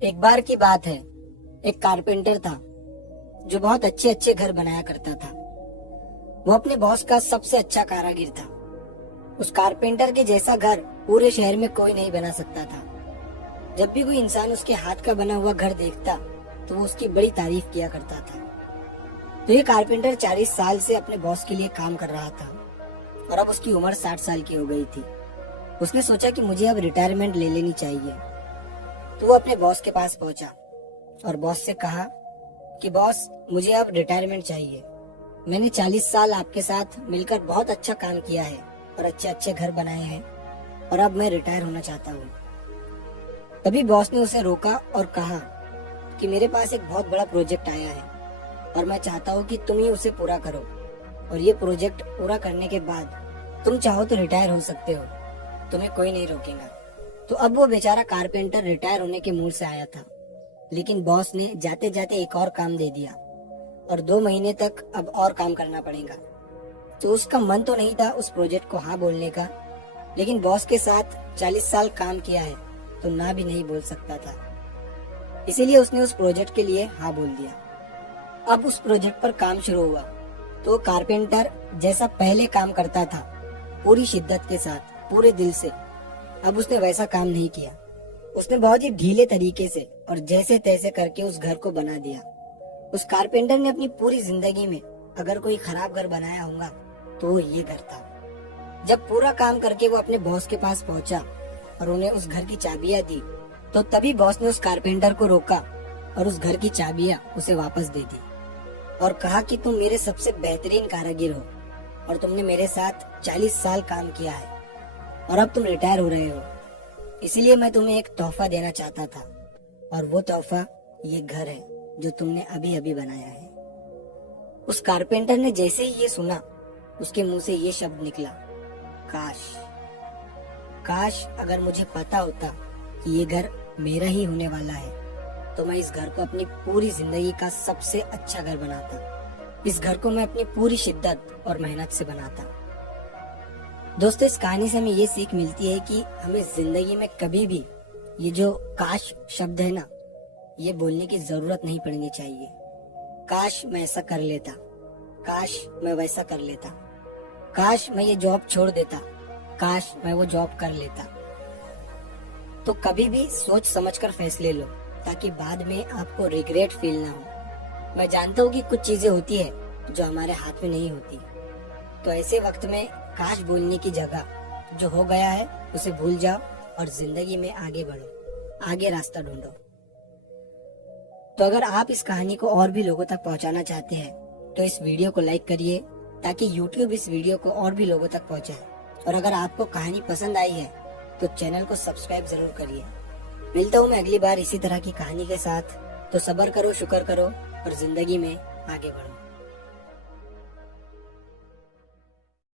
एक बार की बात है, एक कारपेंटर था जो बहुत अच्छे अच्छे घर बनाया करता था। वो अपने बॉस का सबसे अच्छा कारीगर था। उस कारपेंटर के जैसा घर पूरे शहर में कोई नहीं बना सकता था। जब भी कोई इंसान उसके हाथ का बना हुआ घर देखता तो वो उसकी बड़ी तारीफ किया करता था। तो ये कारपेंटर 40 साल से अपने बॉस के लिए काम कर रहा था और अब उसकी उम्र 60 साल की हो गई थी। उसने सोचा कि मुझे अब रिटायरमेंट ले लेनी चाहिए। तो वो अपने बॉस के पास पहुंचा और बॉस से कहा कि बॉस, मुझे अब रिटायरमेंट चाहिए। मैंने 40 साल आपके साथ मिलकर बहुत अच्छा काम किया है और अच्छे अच्छे घर बनाए हैं और अब मैं रिटायर होना चाहता हूँ। तभी बॉस ने उसे रोका और कहा कि मेरे पास एक बहुत बड़ा प्रोजेक्ट आया है और मैं चाहता हूँ कि तुम ही उसे पूरा करो, और ये प्रोजेक्ट पूरा करने के बाद तुम चाहो तो रिटायर हो सकते हो, तुम्हें कोई नहीं रोकेगा। तो अब वो बेचारा कारपेंटर रिटायर होने के मूड से आया था, लेकिन बॉस ने जाते जाते एक और काम दे दिया और 2 महीने तक अब और काम करना पड़ेगा। तो उसका मन तो नहीं था उस प्रोजेक्ट को हाँ बोलने का, लेकिन बॉस के साथ 40 साल काम किया है तो ना भी नहीं बोल सकता था। इसीलिए उसने उस प्रोजेक्ट के लिए हाँ बोल दिया। अब उस प्रोजेक्ट पर काम शुरू हुआ तो कारपेंटर जैसा पहले काम करता था, पूरी शिद्दत के साथ, पूरे दिल से, अब उसने वैसा काम नहीं किया। उसने बहुत ही ढीले तरीके से और जैसे तैसे करके उस घर को बना दिया। उस कारपेंटर ने अपनी पूरी जिंदगी में अगर कोई खराब घर बनाया होगा तो वो ये घर था। जब पूरा काम करके वो अपने बॉस के पास पहुंचा और उन्हें उस घर की चाबियां दी, तो तभी बॉस ने उस कारपेंटर को रोका और उस घर की चाबियां उसे वापस दे दी और कहा कि तुम मेरे सबसे बेहतरीन कारीगर हो और तुमने मेरे साथ 40 साल काम किया है और अब तुम रिटायर हो रहे हो, इसीलिए मैं तुम्हें एक तोहफा देना चाहता था, और वो तोहफा ये घर है जो तुमने अभी अभी बनाया है। उस कारपेंटर ने जैसे ही ये सुना, उसके मुंह से ये शब्द निकला, काश, काश अगर मुझे पता होता कि ये घर मेरा ही होने वाला है तो मैं इस घर को अपनी पूरी जिंदगी का सबसे अच्छा घर बनाता। इस घर को मैं अपनी पूरी शिद्दत और मेहनत से बनाता। दोस्तों, इस कहानी से हमें ये सीख मिलती है कि हमें जिंदगी में कभी भी ये जो काश शब्द है ना, ये बोलने की जरूरत नहीं पड़नी चाहिए। काश मैं ऐसा कर लेता, काश मैं वैसा कर लेता, काश मैं ये जॉब छोड़ देता, काश मैं वो जॉब कर लेता। तो कभी भी सोच समझकर फैसले लो ताकि बाद में आपको रिग्रेट फील ना हो। मैं जानता हूँ कि कुछ चीजें होती है जो हमारे हाथ में नहीं होती, तो ऐसे वक्त में काश बोलने की जगह जो हो गया है उसे भूल जाओ और जिंदगी में आगे बढ़ो, आगे रास्ता ढूंढो। तो अगर आप इस कहानी को और भी लोगों तक पहुंचाना चाहते हैं तो इस वीडियो को लाइक करिए ताकि YouTube इस वीडियो को और भी लोगों तक पहुंचाए। और अगर आपको कहानी पसंद आई है तो चैनल को सब्सक्राइब जरूर करिए। मिलता हूँ मैं अगली बार इसी तरह की कहानी के साथ। तो सब्र करो, शुक्र करो और जिंदगी में आगे बढ़ो।